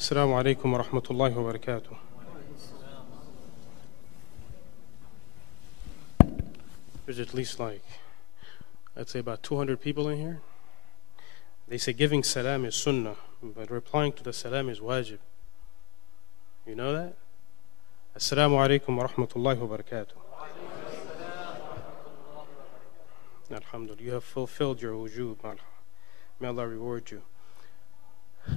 Assalamu alaikum wa rahmatullahi wa barakatuh. There's at least I'd say about 200 people in here. They say giving salam is sunnah, but replying to the salam is wajib. You know that? Assalamu alaikum wa rahmatullahi wa barakatuh. Alhamdulillah, you have fulfilled your wujub. May Allah reward you.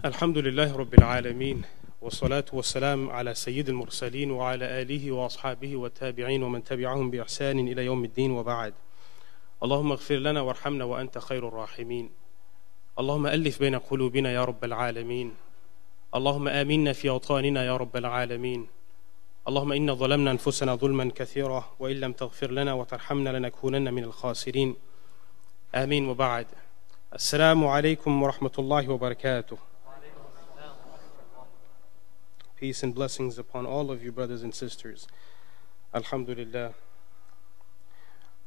Alhamdulillah Rabbil Alameen. والصلاة والسلام على سيد المرسلين وعلى آله وأصحابه والتابعين ومن تبعهم بإحسان إلى يوم الدين وبعد. اللهم اغفر لنا وارحمنا وأنت خير الراحمين. اللهم ألف بين قلوبنا يا رب العالمين. اللهم آمنا في أوطاننا يا رب العالمين. اللهم إنا ظلمنا أنفسنا ظلما كثيرا وإن لم تغفر لنا وترحمنا لنكونن من الخاسرين. آمين وبعد. السلام عليكم ورحمة الله وبركاته. Peace and blessings upon all of you brothers and sisters. Alhamdulillah.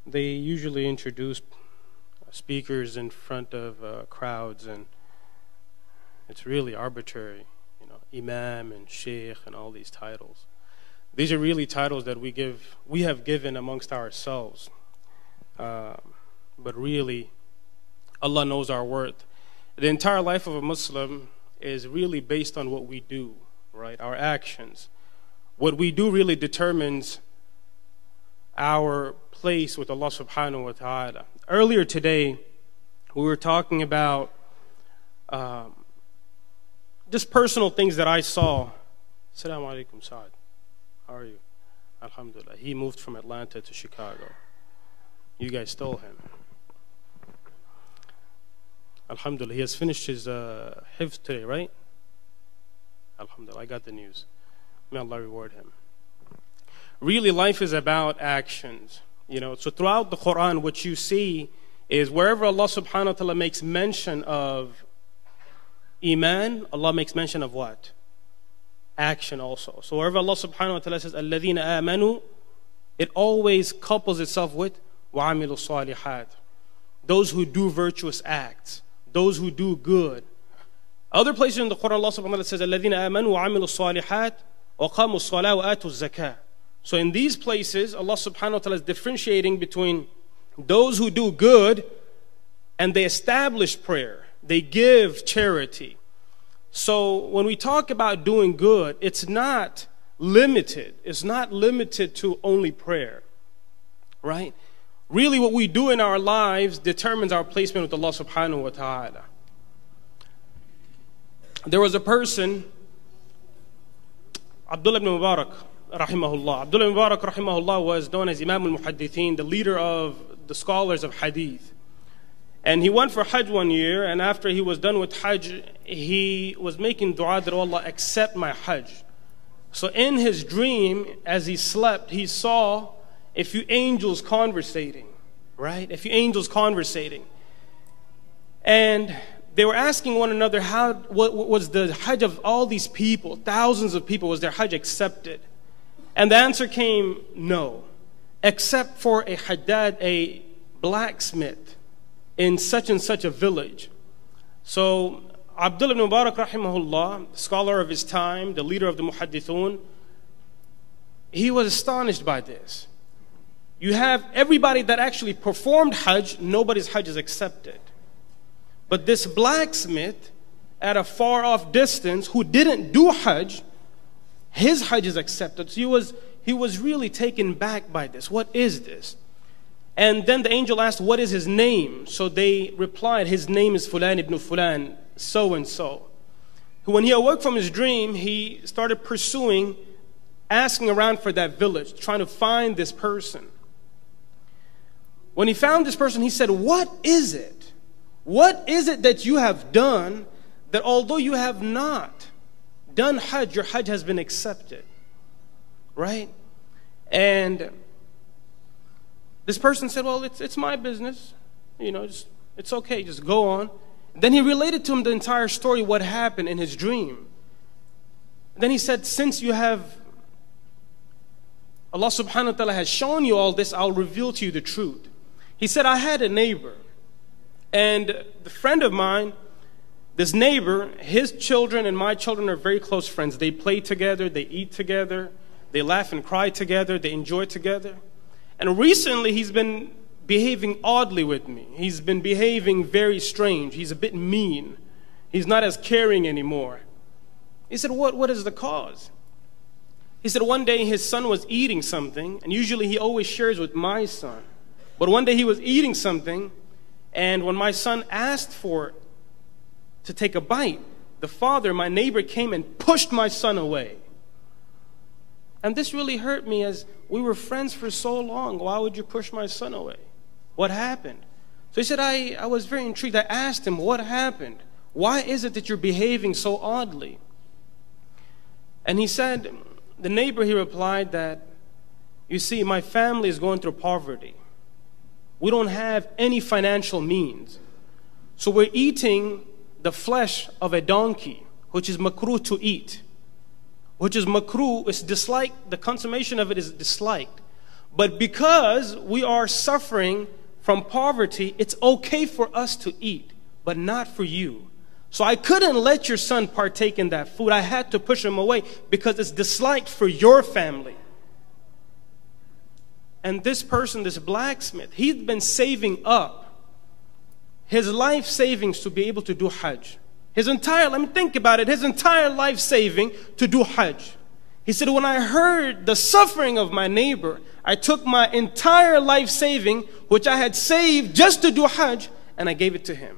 They usually introduce speakers in front of crowds, and it's really arbitrary, Imam and Sheikh and all these titles. These are really titles that we have given amongst ourselves. But really, Allah knows our worth. The entire life of a Muslim is really based on what we do. Right, our actions. What we do really determines our place with Allah subhanahu wa ta'ala. Earlier today, we were talking about just personal things that I saw. Assalamu alaikum, Saad. How are you? Alhamdulillah. He moved from Atlanta to Chicago. You guys stole him. Alhamdulillah. He has finished his hifz today, right? Alhamdulillah, I got the news. May Allah reward him. Really, life is about actions. So throughout the Quran, what you see is wherever Allah subhanahu wa ta'ala makes mention of Iman, Allah makes mention of what? Action also. So wherever Allah subhanahu wa ta'ala says, الَّذِينَ آمَنُوا, it always couples itself with وَعَمِلُوا الصَّالِحَاتِ. Those who do virtuous acts. Those who do good. Other places in the Quran, Allah subhanahu wa ta'ala says, الَّذِينَ آمَنُوا وَعَمِلُوا الصَّالِحَاتِ وَقَامُوا الصَّلَاةَ وَآتُوا الزَّكَاةَ. So in these places, Allah subhanahu wa ta'ala is differentiating between those who do good and they establish prayer. They give charity. So when we talk about doing good, it's not limited. It's not limited to only prayer, right? Really what we do in our lives determines our placement with Allah subhanahu wa ta'ala. There was a person, Abdulla ibn Mubarak, rahimahullah. Abdulla ibn Mubarak, rahimahullah, was known as Imam al-Muhaddithin, the leader of the scholars of hadith. And he went for Hajj one year, and after he was done with Hajj, he was making dua that, oh Allah, accept my Hajj. So in his dream, as he slept, he saw a few angels conversating, right? A few angels conversating. And they were asking one another, what was the Hajj of all these people, thousands of people, was their Hajj accepted? And the answer came, no, except for a Haddad, a blacksmith in such and such a village. So Abdullah ibn Mubarak, rahimahullah, scholar of his time, the leader of the Muhaddithun, he was astonished by this. You have everybody that actually performed Hajj, nobody's Hajj is accepted. But this blacksmith at a far off distance who didn't do Hajj, his Hajj is accepted. So he was really taken back by this. What is this? And then the angel asked, what is his name? So they replied, his name is Fulan ibn Fulan, so and so. When he awoke from his dream, he started pursuing, asking around for that village, trying to find this person. When he found this person, he said, what is it? What is it that you have done that although you have not done Hajj, your Hajj has been accepted? Right? And this person said, well, it's my business. It's okay, just go on. Then he related to him the entire story, what happened in his dream. Then he said, since you have, Allah subhanahu wa ta'ala has shown you all this, I'll reveal to you the truth. He said, I had a neighbor. And the friend of mine, This neighbor, his children and my children are very close friends. They play together, they eat together, they laugh and cry together, they enjoy together. And recently he's been behaving oddly with me. He's been behaving very strange. He's a bit mean. He's not as caring anymore. He said, what is the cause? He said one day his son was eating something, and usually he always shares with my son. But one day he was eating something, and when my son asked to take a bite, the father, my neighbor, came and pushed my son away. And this really hurt me, as we were friends for so long. Why would you push my son away? What happened? So he said, I was very intrigued. I asked him, what happened? Why is it that you're behaving so oddly? And he said, the neighbor, he replied that, you see, my family is going through poverty. We don't have any financial means. So we're eating the flesh of a donkey, which is makruh to eat. Which is makruh, it's disliked, the consummation of it is disliked. But because we are suffering from poverty, it's okay for us to eat, but not for you. So I couldn't let your son partake in that food. I had to push him away because it's disliked for your family. And this person, this blacksmith, he'd been saving up his life savings to be able to do Hajj. Let me think about it, his entire life saving to do Hajj. He said, when I heard the suffering of my neighbor, I took my entire life saving, which I had saved just to do Hajj, and I gave it to him.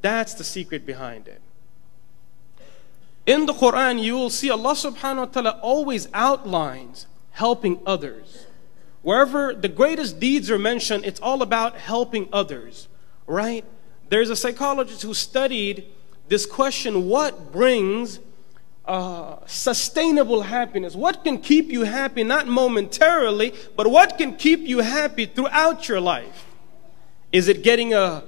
That's the secret behind it. In the Quran, you will see Allah subhanahu wa ta'ala always outlines helping others. Wherever the greatest deeds are mentioned, it's all about helping others, right? There's a psychologist who studied this question, what brings sustainable happiness? What can keep you happy, not momentarily, but what can keep you happy throughout your life? Is it getting a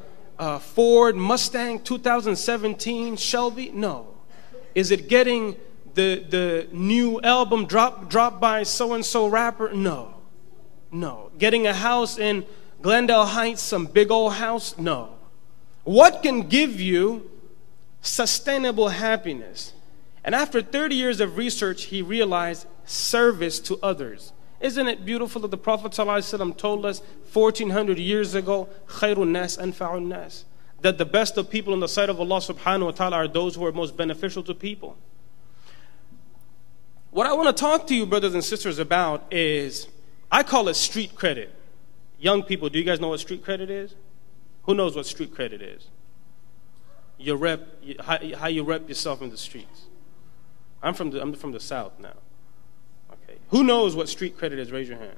Ford Mustang 2017 Shelby? No. Is it getting the new album dropped by so-and-so rapper? No. No. Getting a house in Glendale Heights, some big old house? No. What can give you sustainable happiness? And after 30 years of research, he realized service to others. Isn't it beautiful that the Prophet ﷺ told us 1400 years ago, Khairun nas anfa'un nas, that the best of people in the sight of Allah subhanahu wa ta'ala are those who are most beneficial to people. What I want to talk to you, brothers and sisters, about is, I call it street credit. Young people, do you guys know what street credit is? Who knows what street credit is? How you rep yourself in the streets. I'm from the South now. Okay. Who knows what street credit is? Raise your hand.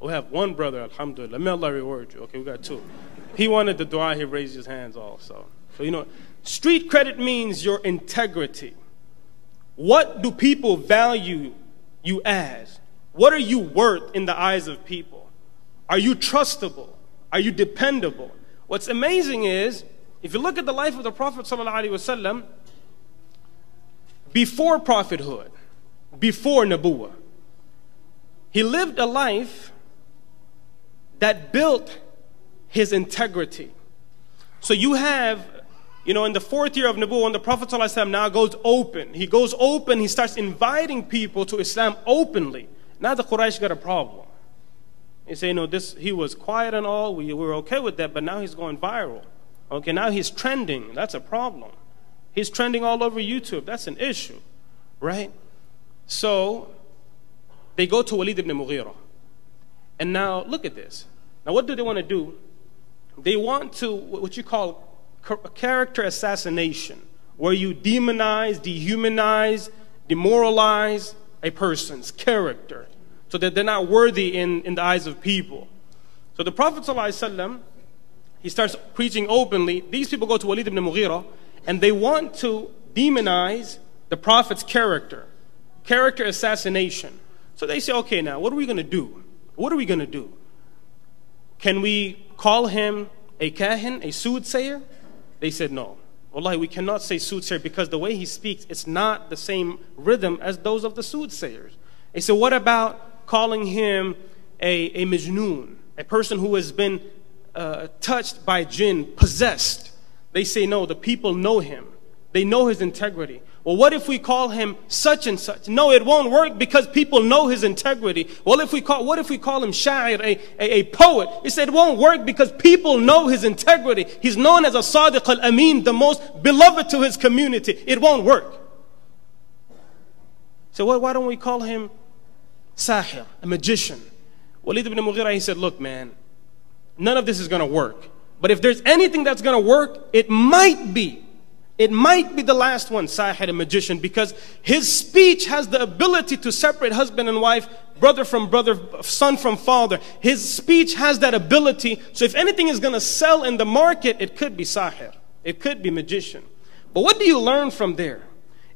We have one brother, alhamdulillah. May Allah reward you. Okay, we got two. He wanted the dua, he raised his hands also. So, you know, street credit means your integrity. What do people value you as? What are you worth in the eyes of people? Are you trustable? Are you dependable? What's amazing is, if you look at the life of the Prophet ﷺ, before prophethood, before Nabuwah, he lived a life that built his integrity. So you have, you know, in the 4th year of Nabuwah, when the Prophet ﷺ now goes open, he starts inviting people to Islam openly. Now the Quraysh got a problem. They say, you know, he was quiet and all, we were okay with that, but now he's going viral. Okay, now he's trending, that's a problem. He's trending all over YouTube, that's an issue, right? So, they go to Walid ibn Mughira. And now, look at this. Now, what do they want to do? They want to, what you call character assassination, where you demonize, dehumanize, demoralize a person's character, so that they're not worthy in the eyes of people. So the Prophet ﷺ, he starts preaching openly. These people go to Walid ibn Mughira, and they want to demonize the Prophet's character assassination. So they say, okay, now, what are we going to do? What are we going to do? Can we call him a kahin, a soothsayer? They said, no. Wallahi, we cannot say soothsayer because the way he speaks, it's not the same rhythm as those of the soothsayers. They said, what about calling him a majnoon, a person who has been touched by jinn, possessed. They say, no, the people know him. They know his integrity. Well, what if we call him such and such? No, it won't work because people know his integrity. Well, what if we call him sha'ir, a poet? He said it won't work because people know his integrity. He's known as a sadiq al-amin, the most beloved to his community. It won't work. So why don't we call him sahir, a magician? Walid ibn Mughira, he said, look, man, none of this is going to work. But if there's anything that's going to work, it might be the last one, sahir, a magician, because his speech has the ability to separate husband and wife, brother from brother, son from father. His speech has that ability. So if anything is going to sell in the market, it could be sahir. It could be magician. But what do you learn from there?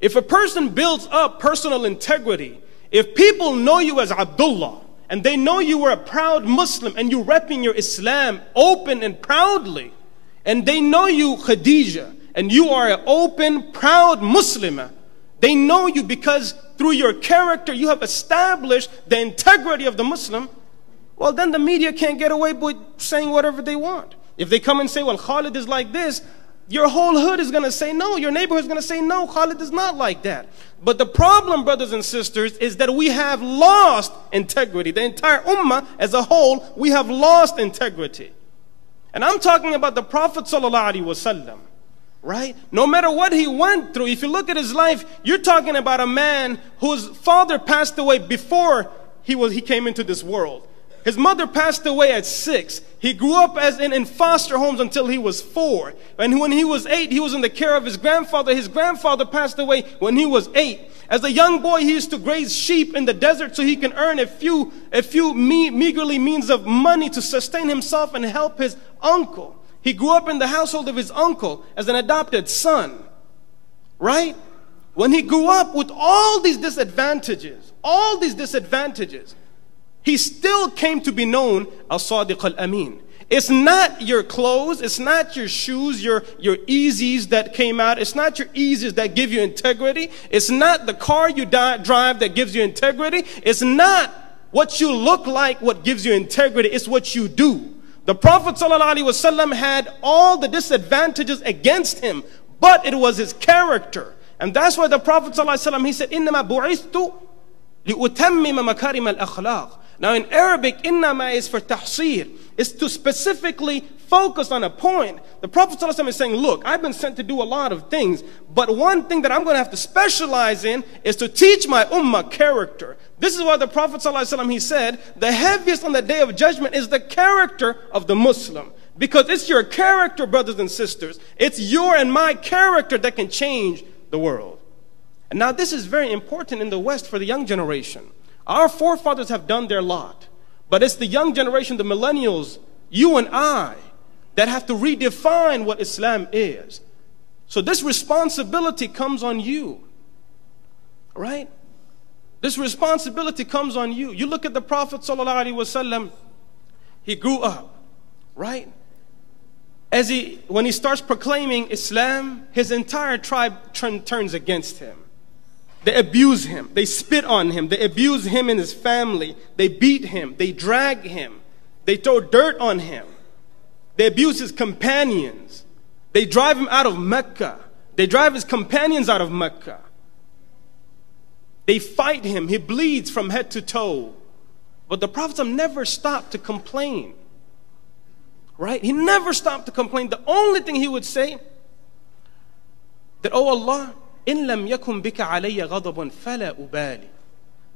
If a person builds up personal integrity, if people know you as Abdullah, and they know you were a proud Muslim, and you're repping your Islam open and proudly, and they know you Khadija, and you are an open, proud Muslimah, they know you because through your character you have established the integrity of the Muslim, well then the media can't get away with saying whatever they want. If they come and say, well, Khalid is like this, your whole hood is going to say no. Your neighborhood is going to say no, Khalid is not like that. But the problem, brothers and sisters, is that we have lost integrity. The entire ummah as a whole, we have lost integrity. And I'm talking about the Prophet ﷺ, right? No matter what he went through, if you look at his life, you're talking about a man whose father passed away before he came into this world. His mother passed away at 6. He grew up in foster homes until he was 4. And when he was 8, he was in the care of his grandfather. His grandfather passed away when he was 8. As a young boy, he used to graze sheep in the desert so he can earn a few meagerly means of money to sustain himself and help his uncle. He grew up in the household of his uncle as an adopted son, right? When he grew up with all these disadvantages, he still came to be known as Sadiq al-Amin. It's not your clothes, it's not your shoes, your Yeezys that came out, it's not your Yeezys that give you integrity, it's not the car you drive that gives you integrity, it's not what you look like what gives you integrity, it's what you do. The Prophet ﷺ had all the disadvantages against him, but it was his character. And that's why the Prophet ﷺ, he said, إِنَّمَا بُعِثْتُ لِأُتَمِّمَ مَكَارِمَ الْأَخْلَاقِ. Now in Arabic, innama is for tahsir. It's to specifically focus on a point. The Prophet ﷺ is saying, look, I've been sent to do a lot of things, but one thing that I'm going to have to specialize in is to teach my ummah character. This is why the Prophet ﷺ, he said, the heaviest on the day of judgment is the character of the Muslim. Because it's your character, brothers and sisters. It's your and my character that can change the world. And now this is very important in the West for the young generation. Our forefathers have done their lot, but it's the young generation, the millennials, you and I, that have to redefine what Islam is. So this responsibility comes on you, right? This responsibility comes on you. You look at the Prophet ﷺ, he grew up, right? When he starts proclaiming Islam, his entire tribe turns against him. They abuse him, they spit on him, they abuse him and his family, they beat him, they drag him, they throw dirt on him, they abuse his companions, they drive him out of Mecca, they drive his companions out of Mecca, they fight him, he bleeds from head to toe. But the Prophet never stopped to complain, right? He never stopped to complain. The only thing he would say, that, oh Allah, إِن لَمْ يَكُنْ بِكَ عَلَيَّ غَضَبٌ فَلَا أُبَالِي.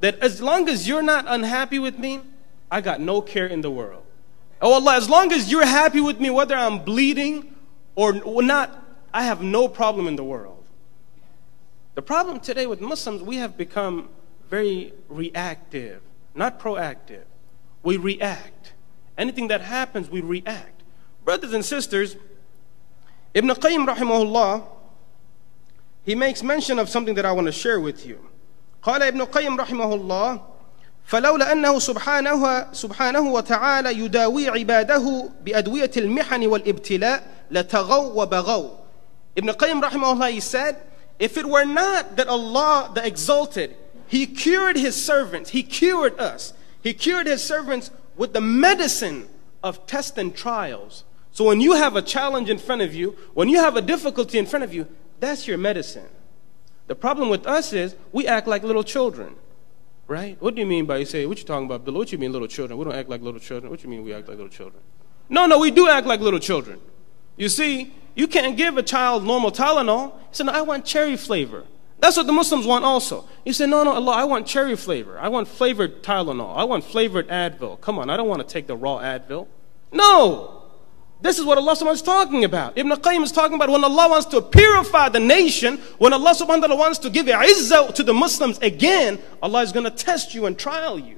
That as long as you're not unhappy with me, I got no care in the world. Oh Allah, as long as you're happy with me, whether I'm bleeding or not, I have no problem in the world. The problem today with Muslims, we have become very reactive, not proactive. We react. Anything that happens, we react. Brothers and sisters, Ibn Qayyim rahimahullah, he makes mention of something that I want to share with you. قال ابن قيم رحمه الله فلولا أنه سبحانه وتعالى يداوي عباده بأدوية المحن والابتلاء لتغوا وبغوا. Ibn Qayyim rahimahullah, he said, if it were not that Allah, the Exalted, He cured His servants, He cured us, He cured His servants with the medicine of tests and trials. So when you have a challenge in front of you, when you have a difficulty in front of you, that's your medicine. The problem with us is we act like little children, right? What do you mean by, you say, what you talking about, Abdulla? What you mean little children? We don't act like little children. What you mean we act like little children? No, we do act like little children. You see, you can't give a child normal Tylenol. He said, no, I want cherry flavor. That's what the Muslims want also. You say, no, Allah, I want cherry flavor. I want flavored Tylenol. I want flavored Advil. Come on, I don't want to take the raw Advil. No. This is what Allah subhanahu wa ta'ala is talking about. Ibn Qayyim is talking about when Allah wants to purify the nation, when Allah subhanahu wa ta'ala wants to give izzah to the Muslims again, Allah is going to test you and trial you.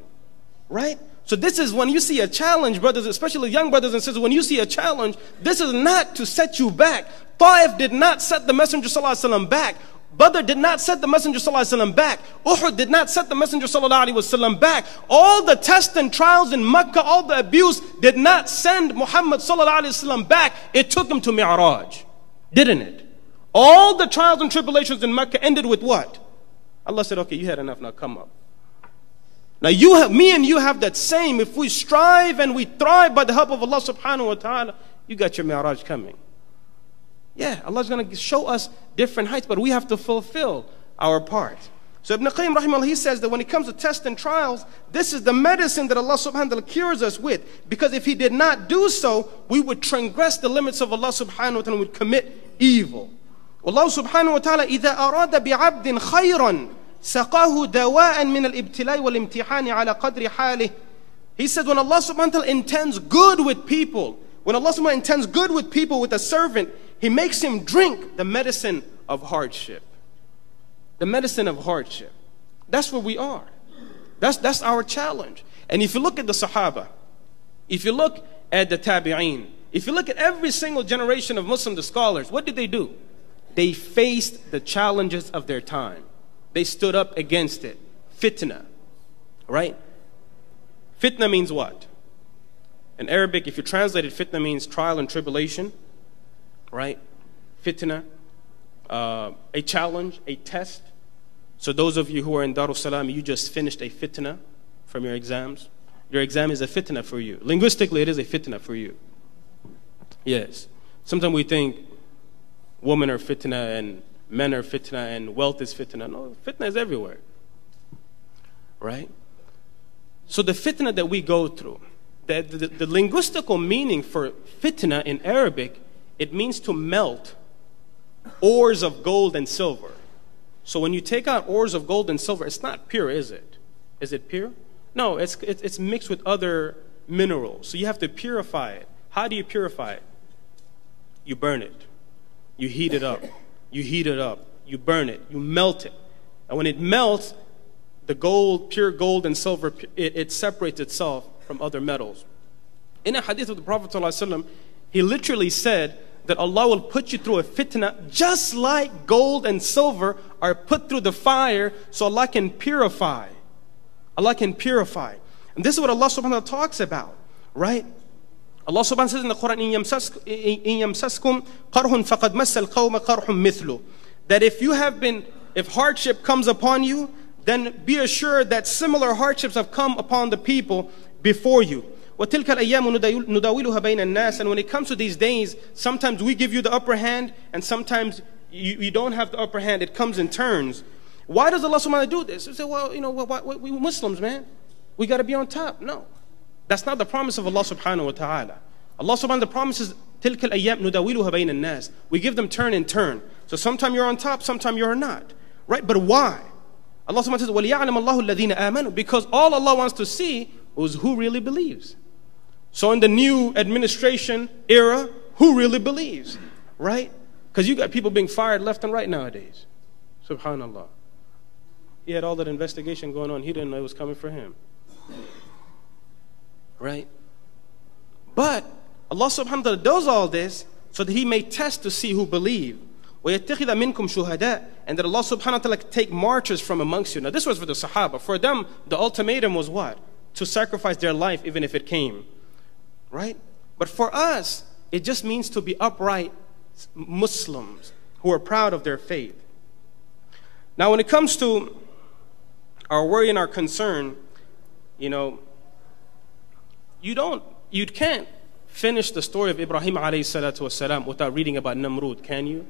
Right? So this is when you see a challenge, brothers, especially young brothers and sisters, when you see a challenge, this is not to set you back. Ta'if did not set the Messenger sallallahu alaihi wasallam back. Badr did not set the Messenger sallallahu alaihi wasallam back. Uhud did not set the Messenger sallallahu alaihi wasallam back. All the tests and trials in Mecca, all the abuse did not send Muhammad sallallahu alaihi wasallam back. It took him to Mi'raj, didn't it? All the trials and tribulations in Mecca ended with what? Allah said, okay, you had enough, now come up. Now me and you have that same. If we strive and we thrive by the help of Allah subhanahu wa ta'ala, you got your Mi'raj coming. Yeah, Allah's going to show us different heights, but we have to fulfill our part. So Ibn Qayyim rahimahullah, he says that when it comes to tests and trials, this is the medicine that Allah subhanahu wa ta'ala cures us with. Because if he did not do so, we would transgress the limits of Allah subhanahu wa ta'ala and would commit evil. Allah subhanahu wa ta'ala, إِذَا أَرَادَ بِعَبْدٍ خَيْرًا سَقَاهُ دَوَاءً مِنَ الْإِبْتِلَاءِ وَالْإِمْتِحَانِ عَلَى قَدْرِ حَالِهِ. He said when Allah subhanahu wa ta'ala intends good with people, when Allah subhanahu wa ta'ala intends good with people, with a servant, he makes him drink the medicine of hardship. The medicine of hardship. That's where we are. That's our challenge. And if you look at the Sahaba, if you look at the Tabi'een, if you look at every single generation of Muslim, the scholars, what did they do? They faced the challenges of their time. They stood up against it. Fitna, right? Fitna means what? In Arabic, if you translate it, fitna means trial and tribulation. Right? Fitna, a challenge, a test. So those of you who are in Darussalam, you just finished a fitna from your exams. Your exam is a fitna for you. Linguistically, it is a fitna for you. Yes. Sometimes we think women are fitna and men are fitna and wealth is fitna. No, fitna is everywhere. Right? So the fitna that we go through, the linguistical meaning for fitna in Arabic, it means to melt ores of gold and silver. So when you take out ores of gold and silver, it's not pure, is it? Is it pure? No, it's mixed with other minerals. So you have to purify it. How do you purify it? You burn it. You heat it up. You heat it up. You burn it. You melt it. And when it melts, the gold, pure gold and silver, it separates itself from other metals. In a hadith of the Prophet ﷺ, he literally said that Allah will put you through a fitna just like gold and silver are put through the fire so Allah can purify. Allah can purify. And this is what Allah subhanahu wa ta'ala talks about, right? Allah subhanahu wa ta'ala says in the Quran, إِن يَمْسَسْكُمْ قَرْحٌ فَقَدْ مَسَّ الْقَوْمَ قَرْحٌ مِثْلُ. That if hardship comes upon you, then be assured that similar hardships have come upon the people before you. وَتِلْكَ الْأَيَّامُ نُدَاوِلُهَا بَيْنَ النَّاسِ. And when it comes to these days, sometimes we give you the upper hand, and sometimes you don't have the upper hand. It comes in turns. Why does Allah subhanahu wa ta'ala do this? You say, well, you know, we Muslims, man. We got to be on top. No. That's not the promise of Allah subhanahu wa ta'ala. Allah subhanahu wa ta'ala promises, تِلْكَ الْأَيَّامُ نُدَاوِلُهَا بَيْنَ النَّاسِ. We give them turn in turn. So sometime you're on top, sometime you're not. Right? But why? Allah subhanahu wa ta'ala says, وَلِيَعْلَمَ اللَّهُ الَّذِينَ آمَنُوا. Because all Allah wants to see is who really believes. So in the new administration era, who really believes, right? Because you got people being fired left and right nowadays. Subhanallah. He had all that investigation going on. He didn't know it was coming for him. Right? But Allah subhanahu wa ta'ala does all this so that he may test to see who believe. وَيَتَّخِذَ مِنْكُمْ شُهَدَاءَ. And that Allah subhanahu wa ta'ala take martyrs from amongst you. Now this was for the Sahaba. For them, the ultimatum was what? To sacrifice their life even if it came. Right? But for us, it just means to be upright Muslims who are proud of their faith. Now when it comes to our worry and our concern, you know, you don't you can't finish the story of Ibrahim alayhi salatu wasalam without reading about Namrud, can you?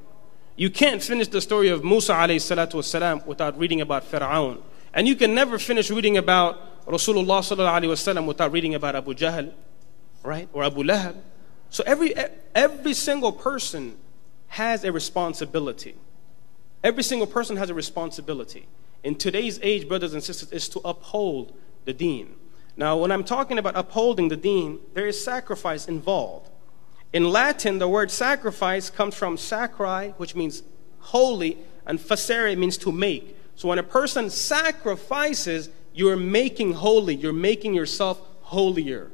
You can't finish the story of Musa alayhi salatu wasalam without reading about Fir'aun. And you can never finish reading about Rasulullah sallallahu alayhi wasallam without reading about Abu Jahl, right? Or Abu Lahab. So every single person has a responsibility. Every single person has a responsibility. In today's age, brothers and sisters, is to uphold the deen. Now, when I'm talking about upholding the deen, there is sacrifice involved. In Latin, the word sacrifice comes from sacri, which means holy, and facere means to make. So when a person sacrifices, you're making holy. You're making yourself holier,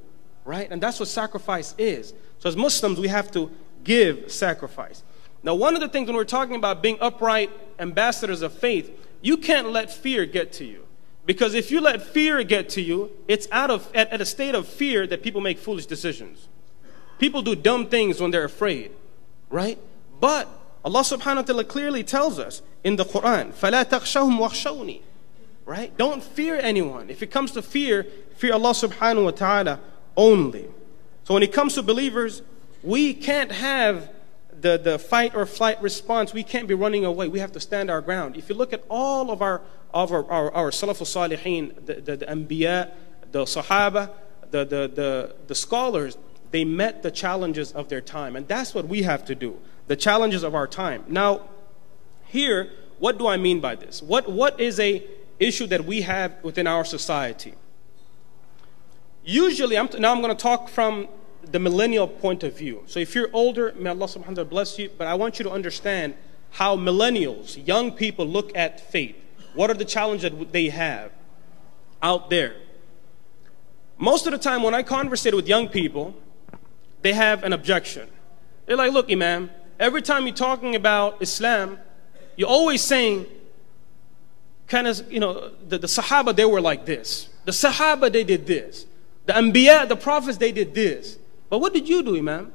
right? And that's what sacrifice is. So as Muslims, we have to give sacrifice. Now, one of the things when we're talking about being upright ambassadors of faith, you can't let fear get to you. Because if you let fear get to you, it's at a state of fear that people make foolish decisions. People do dumb things when they're afraid, right? But Allah subhanahu wa ta'ala clearly tells us in the Quran, فَلَا تَخْشَوْهُمْ وَخْشَوْنِي, right? Don't fear anyone. If it comes to fear, fear Allah subhanahu wa ta'ala only. So when it comes to believers, we can't have the fight or flight response. We can't be running away. We have to stand our ground. If you look at all of our Salafus Salihin, the Anbiya, the Sahaba, the scholars, they met the challenges of their time. And that's what we have to do, the challenges of our time. Now, here, what do I mean by this? What is a issue that we have within our society? Usually, now I'm going to talk from the millennial point of view. So if you're older, may Allah subhanahu wa ta'ala bless you, but I want you to understand how millennials, young people, look at faith. What are the challenges that they have out there? Most of the time when I conversate with young people, they have an objection. They're like, look, Imam, every time you're talking about Islam, you're always saying, kind of, you know, the Sahaba, they were like this. The Sahaba, they did this. The Anbiya, the prophets, they did this. But what did you do, Imam?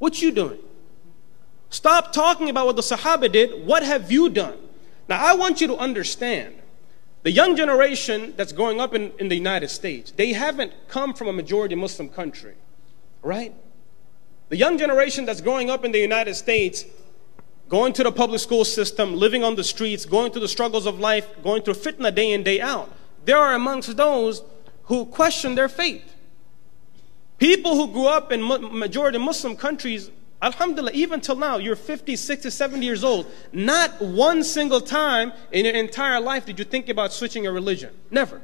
What you doing? Stop talking about what the Sahaba did. What have you done? Now, I want you to understand, the young generation that's growing up in the United States, they haven't come from a majority Muslim country, right? The young generation that's growing up in the United States, going to the public school system, living on the streets, going through the struggles of life, going through fitna day in, day out, there are amongst those who question their faith. People who grew up in majority Muslim countries, alhamdulillah, even till now, you're 50, 60, 70 years old. Not one single time in your entire life did you think about switching a religion. Never.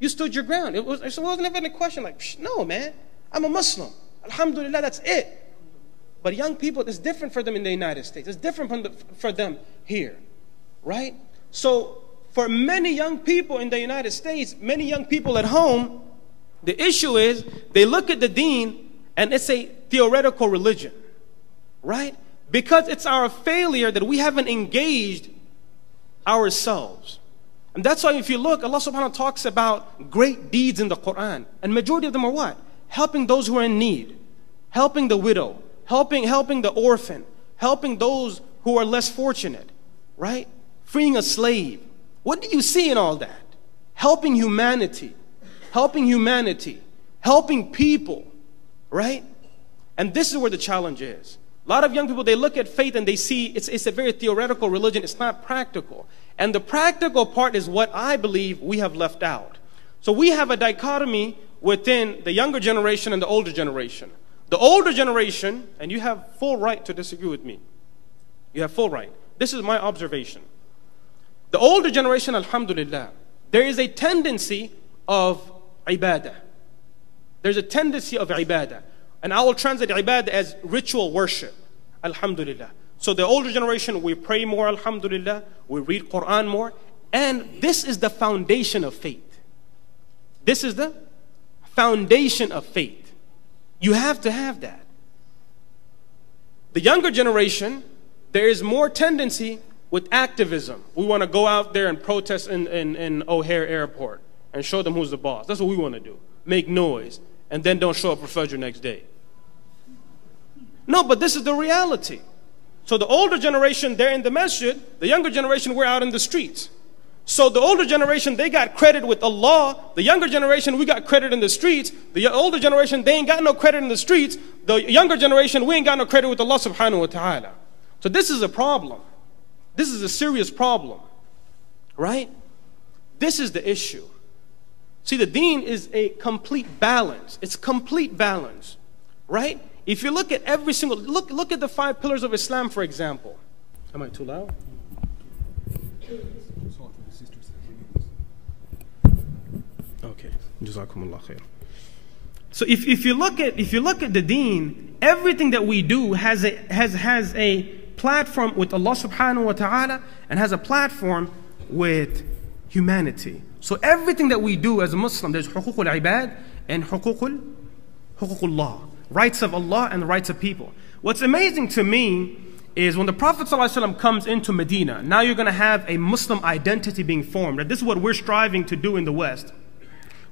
You stood your ground. It wasn't never any question like, no, man, I'm a Muslim. Alhamdulillah, that's it. But young people, it's different for them in the United States. It's different for them here, right? So for many young people in the United States, many young people at home, the issue is they look at the deen and it's a theoretical religion, right? Because it's our failure that we haven't engaged ourselves. And that's why if you look, Allah subhanahu wa ta'ala talks about great deeds in the Quran. And majority of them are what? Helping those who are in need, helping the widow, helping the orphan, helping those who are less fortunate, right? Freeing a slave. What do you see in all that? Helping humanity, helping people, right? And this is where the challenge is. A lot of young people, they look at faith and they see it's a very theoretical religion. It's not practical. And the practical part is what I believe we have left out. So we have a dichotomy within the younger generation and the older generation. The older generation, and you have full right to disagree with me. You have full right. This is my observation. The older generation, alhamdulillah, there is a tendency of ibadah. There's a tendency of ibadah. And I will translate ibadah as ritual worship. Alhamdulillah. So the older generation, we pray more, alhamdulillah. We read Quran more. And this is the foundation of faith. This is the foundation of faith. You have to have that. The younger generation, there is more tendency with activism. We want to go out there and protest in O'Hare Airport and show them who's the boss. That's what we want to do. Make noise. And then don't show up for Fajr next day. No, but this is the reality. So the older generation, they're in the masjid. The younger generation, we're out in the streets. So the older generation, they got credit with Allah. The younger generation, we got credit in the streets. The older generation, they ain't got no credit in the streets. The younger generation, we ain't got no credit with Allah subhanahu wa ta'ala. So this is a problem. This is a serious problem. Right? This is the issue. See, the deen is a complete balance. It's complete balance. Right? If you look at every single, look at the 5 pillars of Islam, for example. Am I too loud? Okay. Jazakumullahu Khairun. So if you look at the deen, everything that we do has a platform with Allah subhanahu wa ta'ala and has a platform with humanity. So everything that we do as a Muslim, there's huququl ibad and huququllah, rights of Allah and the rights of people. What's amazing to me is when the Prophet ﷺ comes into Medina, now you're going to have a Muslim identity being formed. And this is what we're striving to do in the West.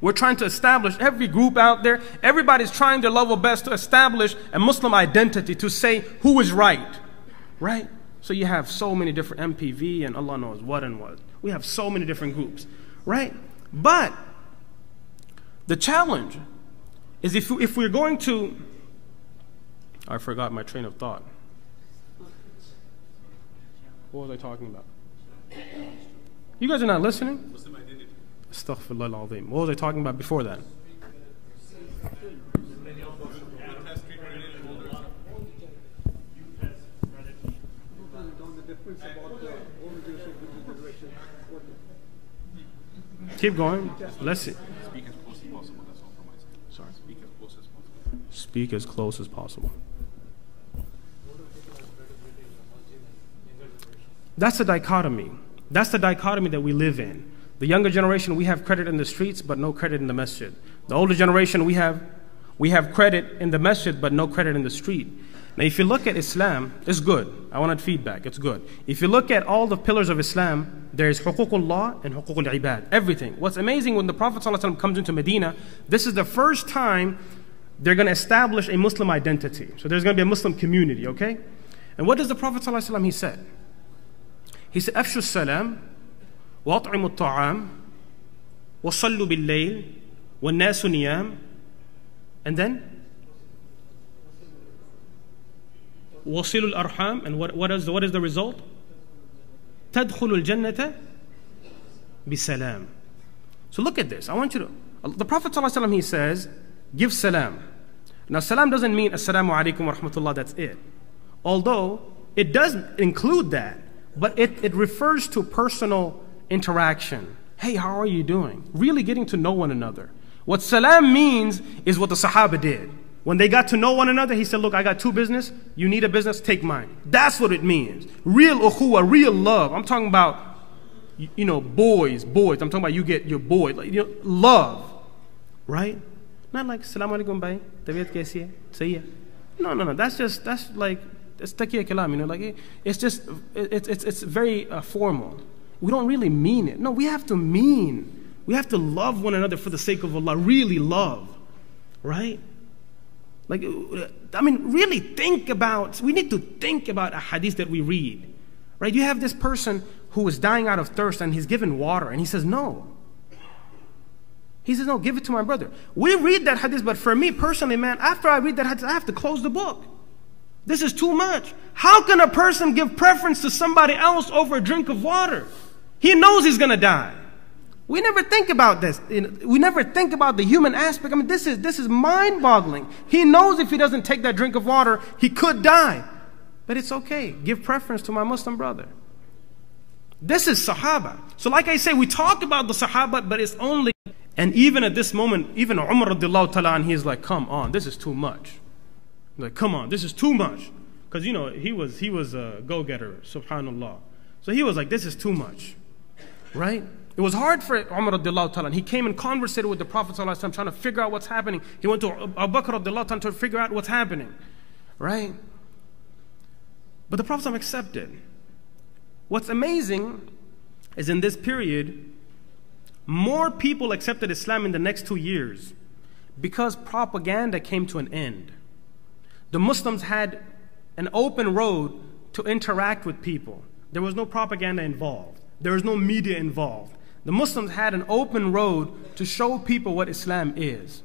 We're trying to establish, every group out there, everybody's trying their level best to establish a Muslim identity, to say who is right. Right? So you have so many different MPV and Allah knows what and what. We have so many different groups. Right? But the challenge is if we're going to... I forgot my train of thought. What was I talking about? You guys are not listening? Muslim identity. Astaghfirullah al-azim. What was I talking about before that? Keep going. Let's see. Speak as close as possible. That's all from my side. Sorry. Speak as close as possible. Speak as close as possible. That's the dichotomy. That's the dichotomy that we live in. The younger generation, we have credit in the streets, but no credit in the masjid. The older generation, we have credit in the masjid, but no credit in the street. Now, if you look at Islam, it's good. I wanted feedback. It's good. If you look at all the pillars of Islam, there is huququllah and huququl ibad. Everything. What's amazing, when the Prophet ﷺ comes into Medina, this is the first time they're going to establish a Muslim identity. So there's going to be a Muslim community, okay? And what does the Prophet ﷺ, he said? He said, أفشوا السلام وأطعموا الطعام وصلوا بالليل والناس نيام. And then وصلوا الأرحام. And what is the result? تدخلوا الجنة بسلام. So look at this. I want you to, the Prophet ﷺ, he says, give salam. Now salam doesn't mean assalamu alaikum wa rahmatullah, that's it. Although it does include that. But it refers to personal interaction. Hey, how are you doing? Really getting to know one another. What salam means is what the Sahaba did. When they got to know one another, he said, look, I got 2 business. You need a business, take mine. That's what it means. Real ukhuwa, real love. I'm talking about, boys. I'm talking about you get your boy. Love. Right? Not like, Assalamu alaikum bhai, tabiyat kaisi hai? Sahi hai? No. That's like, it's taqiyya kalam, like it's very formal. We don't really mean it. No, we have to love one another for the sake of Allah. Really love, right? Like, really we need to think about a hadith that we read, right? You have this person who is dying out of thirst and he's given water and he says no. He says, no, give it to my brother. We read that hadith, but for me personally, man, after I read that hadith, I have to close the book. This is too much. How can a person give preference to somebody else over a drink of water? He knows he's going to die. We never think about this. We never think about the human aspect. This is mind-boggling. He knows if he doesn't take that drink of water, he could die. But it's okay. Give preference to my Muslim brother. This is Sahaba. So like I say, we talk about the Sahaba, but it's only... And even at this moment, even Umar radiallahu ta'ala, and he's like, come on, this is too much. Like, come on, this is too much. Because, he was a go-getter, subhanallah. So he was like, this is too much. Right? It was hard for Umar radiallahu ta'ala. He came and conversated with the Prophet sallallahu alaihi wasallam, trying to figure out what's happening. He went to Abu Bakr radiallahu ta'ala to figure out what's happening. Right? But the Prophet accepted. What's amazing is in this period, more people accepted Islam in the next 2 years because propaganda came to an end. The Muslims had an open road to interact with people. There was no propaganda involved. There was no media involved. The Muslims had an open road to show people what Islam is.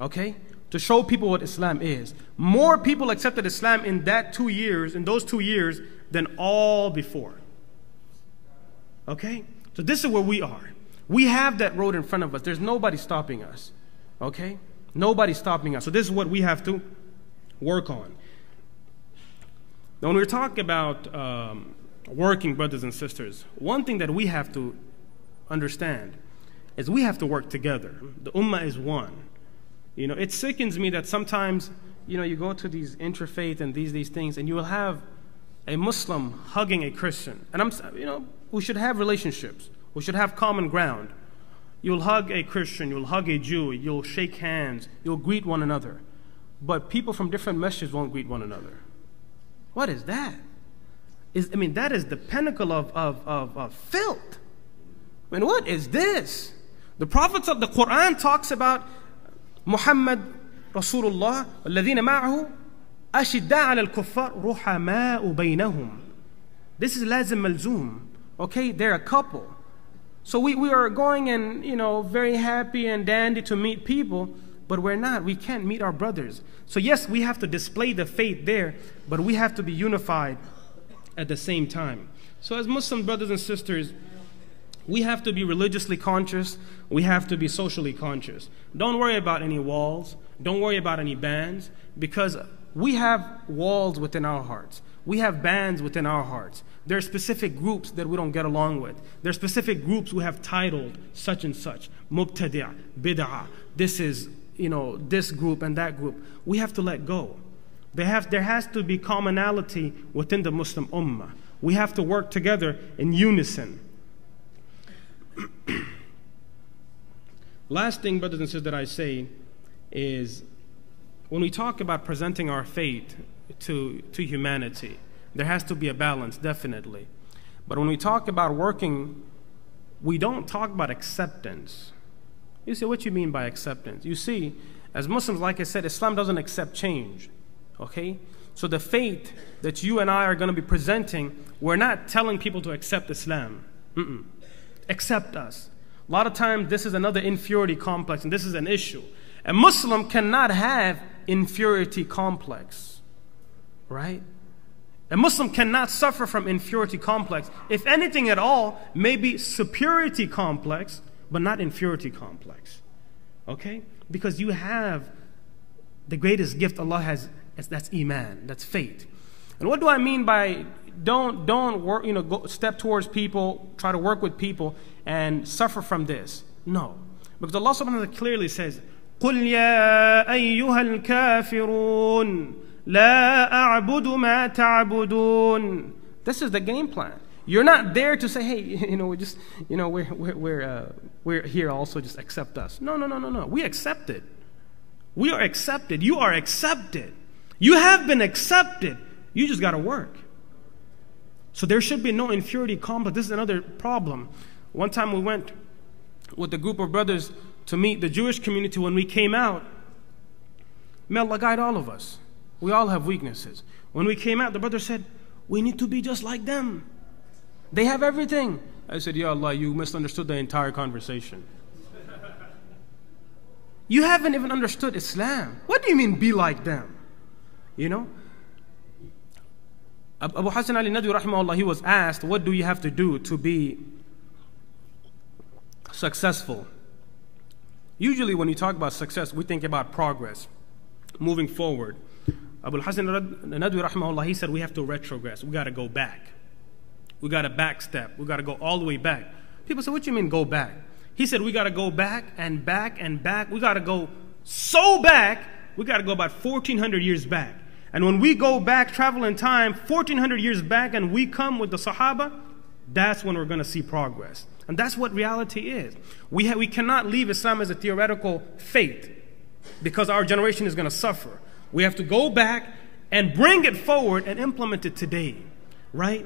Okay? To show people what Islam is. More people accepted Islam in those 2 years, than all before. Okay? So this is where we are. We have that road in front of us. There's nobody stopping us. Okay? Nobody stopping us. So this is what we have to work on. Now when we're talking about working, brothers and sisters, one thing that we have to understand is we have to work together. The ummah is one. You know, it sickens me that sometimes, you know, you go to these interfaith and these things, and you will have a Muslim hugging a Christian. And we should have relationships. We should have common ground. You'll hug a Christian, you'll hug a Jew, you'll shake hands, you'll greet one another. But people from different masjids won't greet one another. What is that? That is the pinnacle of filth. I mean, what is this? The prophets of the Quran talks about Muhammad Rasulullah الذين معه أشداء على الكفار رحماء بينهم. This is lazim malzoom. Okay, they're a couple. So we are going and, very happy and dandy to meet people, but we're not. We can't meet our brothers. So yes, we have to display the faith there, but we have to be unified at the same time. So as Muslim brothers and sisters, we have to be religiously conscious. We have to be socially conscious. Don't worry about any walls. Don't worry about any bans, because we have walls within our hearts. We have bans within our hearts. There are specific groups that we don't get along with. There are specific groups who have titled such and such, mubtadi', bid'ah. This is, this group and that group. We have to let go. There has to be commonality within the Muslim ummah. We have to work together in unison. Last thing, brothers and sisters, that I say is when we talk about presenting our faith to humanity, there has to be a balance, definitely. But when we talk about working, we don't talk about acceptance. You say, what you mean by acceptance? You see, as Muslims, like I said, Islam doesn't accept change. Okay? So the faith that you and I are going to be presenting, we're not telling people to accept Islam. Accept us. A lot of times this is another inferiority complex, and this is an issue. A Muslim cannot have inferiority complex. Right? A Muslim cannot suffer from inferiority complex. If anything at all, maybe superiority complex, but not inferiority complex. Okay? Because you have the greatest gift Allah has, that's iman, that's faith. And what do I mean by don't work, go step towards people, try to work with people and suffer from this? No. Because Allah subhanahu wa ta'ala clearly says, قُلْ يَا أَيُّهَا الْكَافِرُونَ لَا أَعْبُدُ مَا تَعْبُدُونَ. This is the game plan. You're not there to say, hey, we're here also, just accept us. No. We accepted. We are accepted. You are accepted. You have been accepted. You just got to work. So there should be no inferiority complex. This is another problem. One time we went with a group of brothers to meet the Jewish community. When we came out, may Allah guide all of us. We all have weaknesses. When we came out, the brother said, we need to be just like them. They have everything. I said, Ya Allah, you misunderstood the entire conversation. You haven't even understood Islam. What do you mean be like them? Abu Hassan Ali Nadwi rahimahullah, he was asked, what do you have to do to be successful? Usually when you talk about success, we think about progress, moving forward. Abu Hassan Nadwi rahimahullah, he said we have to retrogress. We got to go back. We got to backstep. We got to go all the way back. People say, what do you mean go back? He said we got to go back and back and back. We got to go so back, we got to go about 1,400 years back. And when we go back, travel in time, 1,400 years back, and we come with the Sahaba, that's when we're going to see progress. And that's what reality is. We cannot leave Islam as a theoretical faith because our generation is going to suffer. We have to go back and bring it forward and implement it today. Right?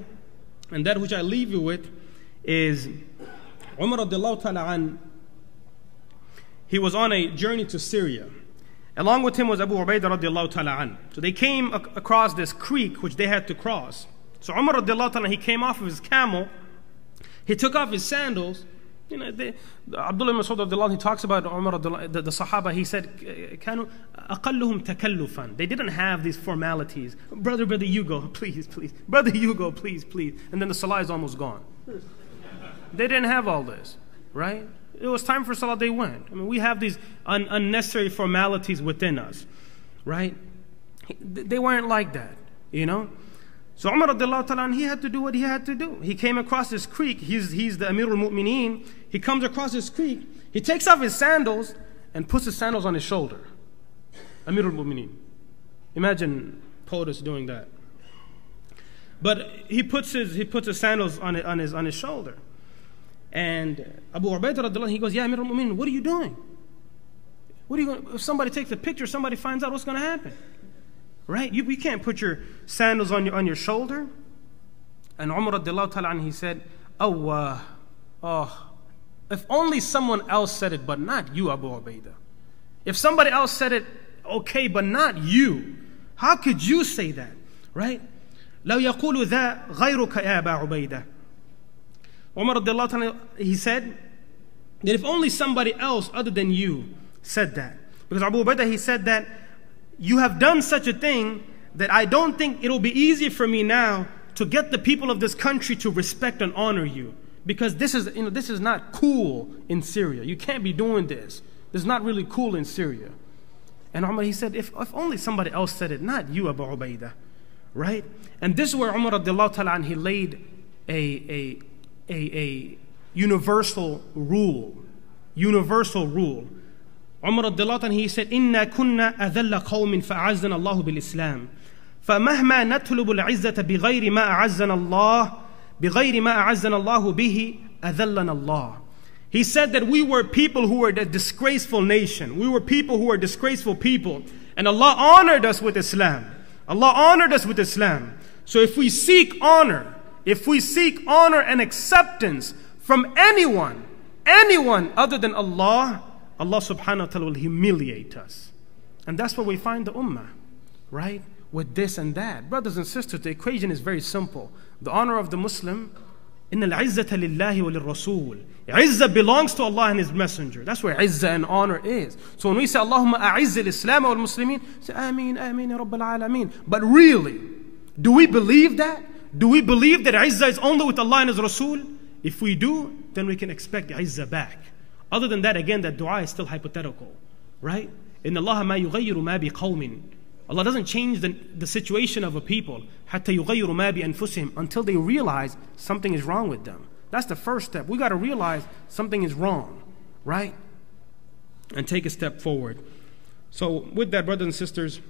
And that which I leave you with is Umar radiallahu ta'ala an, he was on a journey to Syria. Along with him was Abu Ubaidah radiallahu ta'ala an. So they came across this creek which they had to cross. So Umar radiallahu ta'ala, he came off of his camel. He took off his sandals. You know, Abdullah ibn Mas'ud, he talks about Umar, the Sahaba, he said, كانوا أقلهم تكلفا. They didn't have these formalities. Brother, you go, please, please. Brother, you go, please, please. And then the salah is almost gone. They didn't have all this, right? It was time for salah, they went. I mean, we have these unnecessary formalities within us, right? They weren't like that, you know? So Umar radiallahu ta'ala, he had to do what he had to do. He came across this creek. He's the Amirul Mu'mineen. He comes across this creek. He takes off his sandals and puts his sandals on his shoulder. Amirul Mu'mineen. Imagine POTUS doing that. But he puts his sandals on his shoulder. And Abu Ubaidah radiallahu, he goes, "Ya Amirul Mu'mineen, what are you doing? What are you going? If somebody takes a picture, somebody finds out, what's going to happen?" Right? You can't put your sandals on your shoulder. And Umar radiallahu ta'ala, he said, oh, if only someone else said it, but not you, Abu Ubaidah. If somebody else said it, okay, but not you. How could you say that? Right? لو يقول ذا غيرك يا أبا عبيدة. Umar radiallahu ta'ala, he said that if only somebody else other than you said that. Because Abu Ubaidah, he said that you have done such a thing that I don't think it'll be easy for me now to get the people of this country to respect and honor you. Because this is not cool in Syria. You can't be doing this. This is not really cool in Syria. And Umar, he said, if only somebody else said it, not you, Abu Ubaidah. Right? And this is where Umar radiallahu ta'ala, he laid a universal rule. Universal rule. Umar radiallahu anhu, he said, إِنَّا كُنَّا أَذَلَّ قَوْمٍ فَأَعَزَّنَا اللَّهُ بِالْإِسْلَامِ فَمَهْمَا نَطْلُبُ الْعِزَّةَ بِغَيْرِ مَا أَعَزَّنَا اللَّهُ بِهِ أَذَلَّنَا اللَّهُ. He said that we were people who were a disgraceful nation. We were people who were disgraceful people. And Allah honored us with Islam. Allah honored us with Islam. So if we seek honor and acceptance from anyone other than Allah, Allah subhanahu wa ta'ala will humiliate us. And that's where we find the ummah, right? With this and that. Brothers and sisters, the equation is very simple. The honor of the Muslim, إِنَّ الْعِزَّةَ لِلَّهِ وَلِلرَّسُولِ. Izzah belongs to Allah and His Messenger. That's where Izzah and honor is. So when we say, Allahumma a'izz al-Islam wal-Muslimin, say, Ameen, Ameen, Ya Rabbil Alameen. But really, do we believe that? Do we believe that Izzah is only with Allah and His Rasul? If we do, then we can expect Izzah back. Other than that, again, that dua is still hypothetical, right? Inna Allah ma yughayyiru ma bi qawmin. Allah doesn't change the situation of a people hatta yughayyiru ma bi anfusihim, until they realize something is wrong with them. That's the first step. We got to realize something is wrong, right? And take a step forward. So with that, brothers and sisters,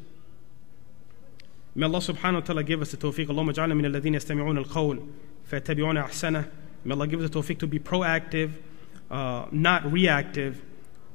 may Allah subhanahu wa ta'ala give us the tawfiq. Allahumma ja'alna min alladhina yastami'una al-qawl fayattabi'una ahsana. May Allah give us the tawfiq to be proactive, not reactive.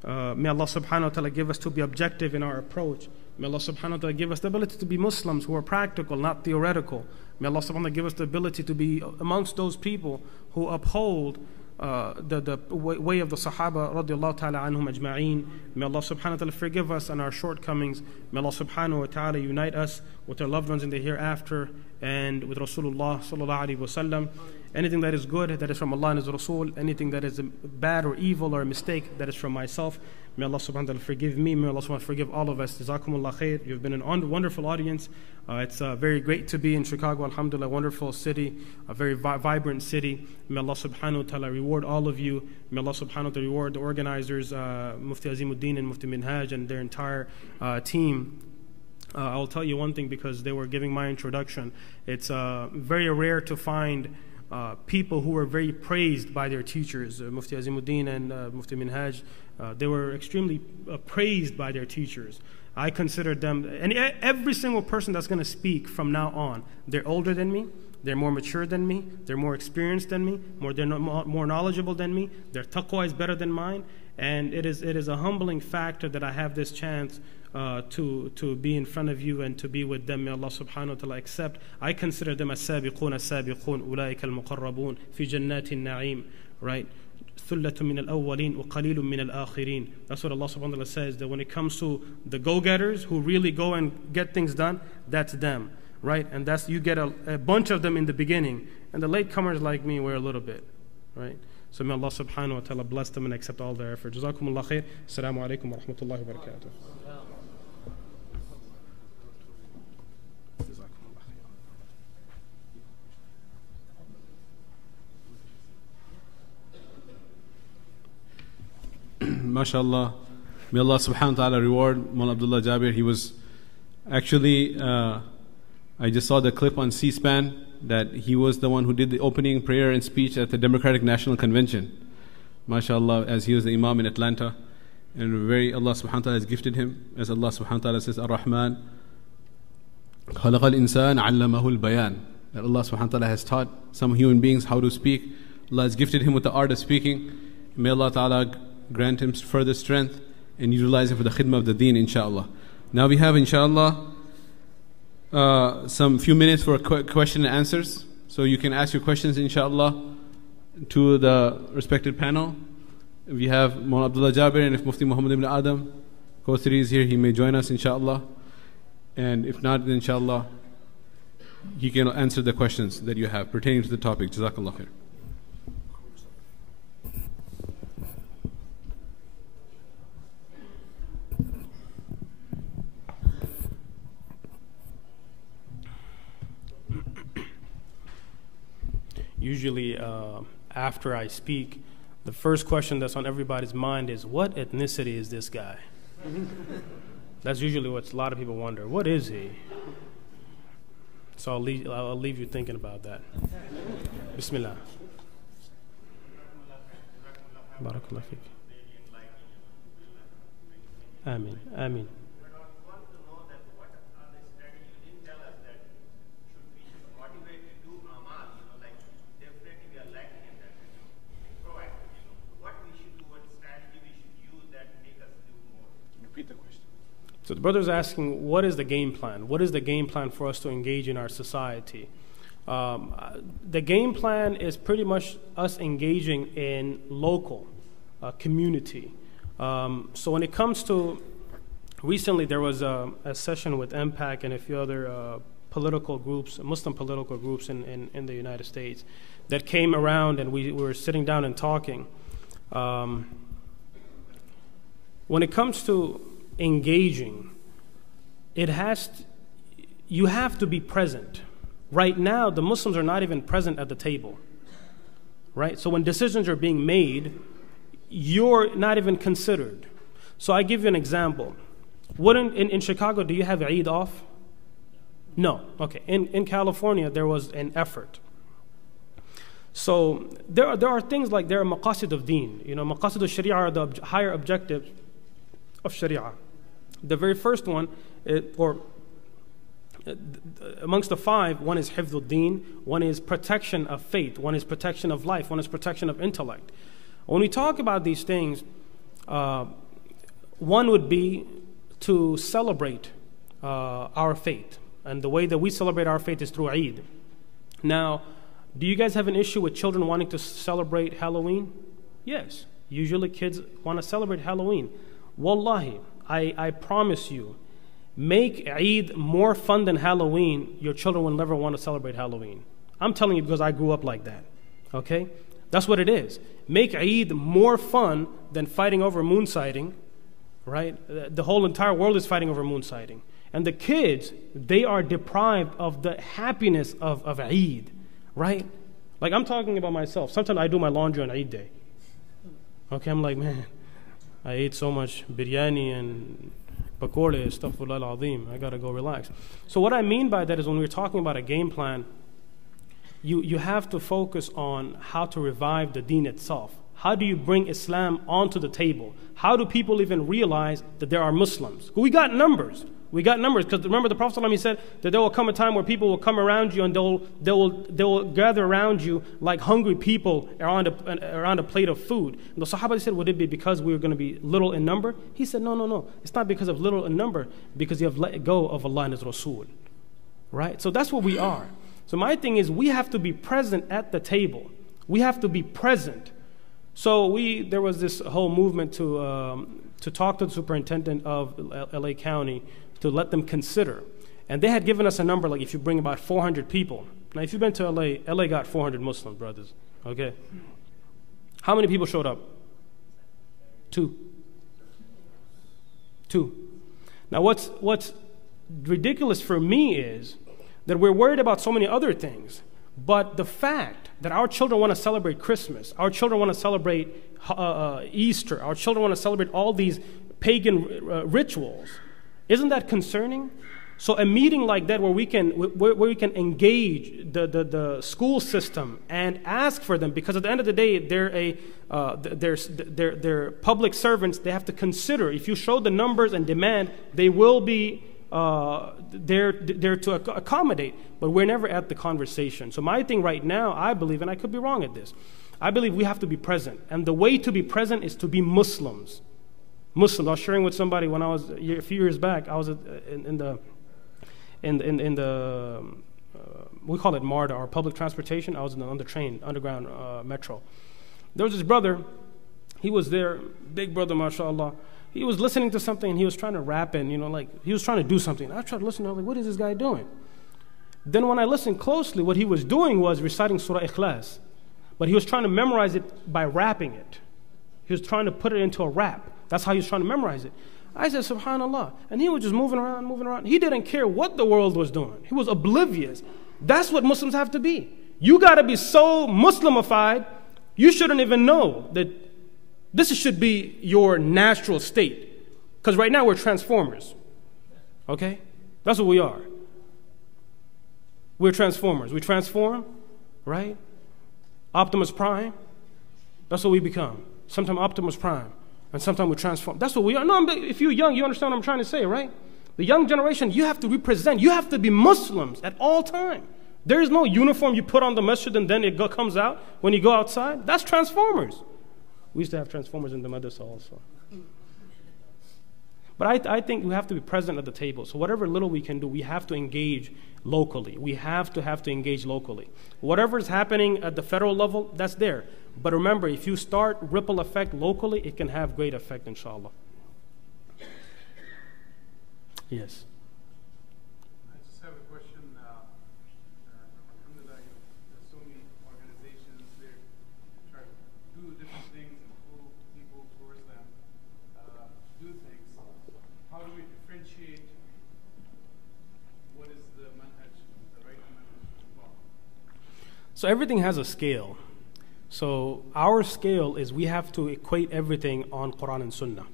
May Allah subhanahu wa ta'ala give us to be objective in our approach. May Allah subhanahu wa ta'ala give us the ability to be Muslims who are practical, not theoretical. May Allah subhanahu wa ta'ala give us the ability to be amongst those people who uphold the way of the Sahaba radiallahu ta'ala anhum ajma'een. May Allah subhanahu wa ta'ala forgive us and our shortcomings. May Allah subhanahu wa ta'ala unite us with our loved ones in the hereafter and with Rasulullah sallallahu alayhi wa sallam. Anything that is good, that is from Allah and His Rasul. Anything that is bad or evil or a mistake, that is from myself. May Allah subhanahu wa ta'ala forgive me. May Allah subhanahu wa ta'ala forgive all of us. Jazakumullahu Khairun. You've been an wonderful audience. It's very great to be in Chicago. Alhamdulillah, wonderful city, a very vibrant city. May Allah subhanahu wa ta'ala reward all of you. May Allah subhanahu wa ta'ala reward the organizers, Mufti Azimuddin and Mufti Minhaj and their entire team. I'll tell you one thing, because they were giving my introduction. It's very rare to find people who were very praised by their teachers. Mufti Azimuddin and Mufti Minhaj, they were extremely praised by their teachers. I consider them, and every single person that's going to speak from now on, they're older than me, they're more mature than me, they're more experienced than me, they're more knowledgeable than me, their taqwa is better than mine, and it is a humbling factor that I have this chance to be in front of you and to be with them. May Allah subhanahu wa ta'ala accept. I consider them as-sabiqun, ulaika al-muqarrabun fi jannatin na'im, right? ثُلَّةٌ مِّنَ الْأَوَّلِينَ وَقَلِيلٌ مِّنَ الْآخِرِينَ. That's what Allah subhanahu wa ta'ala says, that when it comes to the go-getters who really go and get things done, that's them, right? And that's, you get a bunch of them in the beginning, and the latecomers like me, we're a little bit, right? So may Allah subhanahu wa ta'ala bless them and accept all their effort. Jazakumullahu Khair. Assalamu alaikum wa rahmatullahi wa barakatuh. MashaAllah. May Allah subhanahu wa ta'ala reward Mawlana Abdullah Jabir. He was actually, I just saw the clip on C-SPAN that he was the one who did the opening prayer and speech at the Democratic National Convention. MashaAllah, as he was the Imam in Atlanta. And Allah subhanahu wa ta'ala has gifted him. As Allah subhanahu wa ta'ala says, Ar-Rahman, خَلَقَ الْإِنسَانَ عَلَّمَهُ الْبَيَانِ. That Allah subhanahu wa ta'ala has taught some human beings how to speak. Allah has gifted him with the art of speaking. May Allah ta'ala grant him further strength and utilize him for the khidmah of the deen, inshaAllah. Now we have, inshaAllah, some few minutes for question and answers. So you can ask your questions, inshaAllah, to the respected panel. We have Mawlana Abdullah Jabir, and if Mufti Muhammad ibn Adam Kawthari is here, he may join us, inshaAllah. And if not, then inshaAllah, he can answer the questions that you have pertaining to the topic. Jazakallahu Khair. Usually, after I speak, the first question that's on everybody's mind is, what ethnicity is this guy? That's usually what a lot of people wonder. What is he? So I'll leave you thinking about that. Bismillah. Barakallah fiqh. Ameen. Ameen. So the brother's asking, what is the game plan? What is the game plan for us to engage in our society? The game plan is pretty much us engaging in local community. So when it comes to, recently there was a session with MPAC and a few other political groups, Muslim political groups in the United States that came around, and we were sitting down and talking. When it comes to engaging, you have to be present. Right now, the Muslims are not even present at the table, right? So when decisions are being made, you're not even considered. So I give you an example. In Chicago, do you have Eid off? No. Okay. In California, there was an effort. So there are things like, there are maqasid of deen. Maqasid of sharia are the higher objectives of sharia. The very first one, amongst the five, one is hifdul deen, one is protection of faith, one is protection of life, one is protection of intellect. When we talk about these things, one would be to celebrate our faith. And the way that we celebrate our faith is through Eid. Now, do you guys have an issue with children wanting to celebrate Halloween? Yes. Usually kids want to celebrate Halloween. Wallahi, I promise you, make Eid more fun than Halloween, your children will never want to celebrate Halloween. I'm telling you because I grew up like that, okay? That's what it is. Make Eid more fun than fighting over moon sighting, right? The whole entire world is fighting over moon sighting. And the kids, they are deprived of the happiness of Eid, right? Like, I'm talking about myself. Sometimes I do my laundry on Eid day. Okay, I'm like, man, I ate so much biryani and pakole, astaghfirullah al-azim. I gotta go relax. So what I mean by that is when we're talking about a game plan, you have to focus on how to revive the deen itself. How do you bring Islam onto the table? How do people even realize that there are Muslims? We got numbers. We got numbers, because remember the Prophet ﷺ, he said that there will come a time where people will come around you and they will gather around you like hungry people around a plate of food. And the Sahaba said, would it be because we were going to be little in number? He said, no. It's not because of little in number, because you have let go of Allah and His Rasul. Right? So that's what we are. So my thing is, we have to be present at the table. We have to be present. So there was this whole movement to talk to the superintendent of LA County to let them consider. And they had given us a number, like if you bring about 400 people. Now, if you've been to LA got 400 Muslim brothers, okay? How many people showed up? Two. Now what's ridiculous for me is that we're worried about so many other things, but the fact that our children want to celebrate Christmas, our children want to celebrate Easter, our children want to celebrate all these pagan rituals, isn't that concerning? So a meeting like that where we can engage the school system and ask for them, because at the end of the day they're public servants. They have to consider, if you show the numbers and demand, they will be there to accommodate. But we're never at the conversation. So my thing right now, I believe, and I could be wrong at this, I believe we have to be present, and the way to be present is to be Muslims. I was sharing with somebody when I was a few years back. I was in the we call it MARTA, or public transportation. I was on the train, underground metro. There was this brother. He was there, big brother, mashallah. He was listening to something and he was trying to rap in, like he was trying to do something. I tried to listen. I was like, what is this guy doing? Then when I listened closely, what he was doing was reciting Surah Ikhlas, but he was trying to memorize it by rapping it. He was trying to put it into a rap. That's how he was trying to memorize it. I said, subhanallah. And he was just moving around. He didn't care what the world was doing. He was oblivious. That's what Muslims have to be. You got to be so Muslimified, you shouldn't even know that this should be your natural state. Because right now we're transformers. Okay? That's what we are. We're transformers. We transform, right? Optimus Prime. That's what we become. Sometimes Optimus Prime. And sometimes we transform. That's what we are. No, if you're young, you understand what I'm trying to say, right? The young generation, you have to represent. You have to be Muslims at all time. There is no uniform you put on the masjid and then it comes out when you go outside. That's transformers. We used to have transformers in the madrasa also. But I think we have to be present at the table. So whatever little we can do, we have to engage locally. We have to engage locally. Whatever is happening at the federal level, that's there. But remember, if you start ripple effect locally, it can have great effect, inshallah. Yes. I just have a question. Alhamdulillah, there's so many organizations that try to do different things and pull people towards them, do things. How do we differentiate what is the manhaj, the right manhaj to follow? So everything has a scale. So our scale is we have to equate everything on Quran and Sunnah.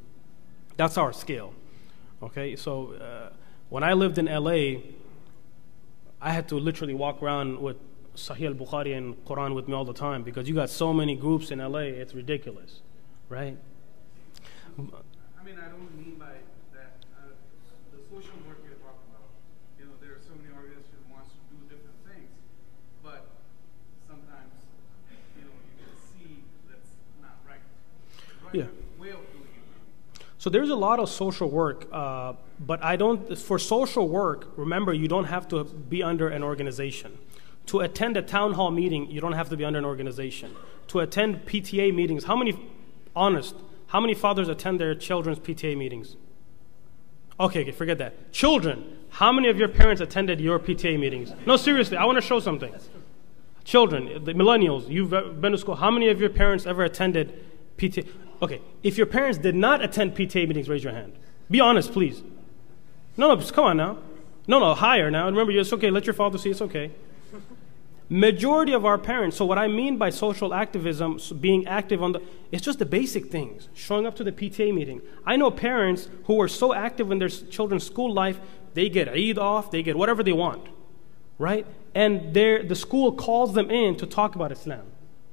That's our scale. Okay, so when I lived in LA, I had to literally walk around with Sahih al-Bukhari and Quran with me all the time because you got so many groups in LA, it's ridiculous, right? I mean, I don't mean by that the social work you're talking about. There are so many organizations who wants to do different things, but sometimes, you can see that's not right. Yeah. Way of doing it. So there's a lot of social work, but for social work, remember, you don't have to be under an organization. To attend a town hall meeting, you don't have to be under an organization. To attend PTA meetings, how many fathers attend their children's PTA meetings? Okay, forget that. Children, how many of your parents attended your PTA meetings? No, seriously, I want to show something. Children, the millennials, you've been to school, how many of your parents ever attended PTA? Okay, if your parents did not attend PTA meetings, raise your hand. Be honest, please. No, come on now. No, higher now. Remember, it's okay, let your father see, it's okay. Majority of our parents, so what I mean by social activism, being active it's just the basic things, showing up to the PTA meeting. I know parents who are so active in their children's school life, they get Eid off, they get whatever they want, right? And the school calls them in to talk about Islam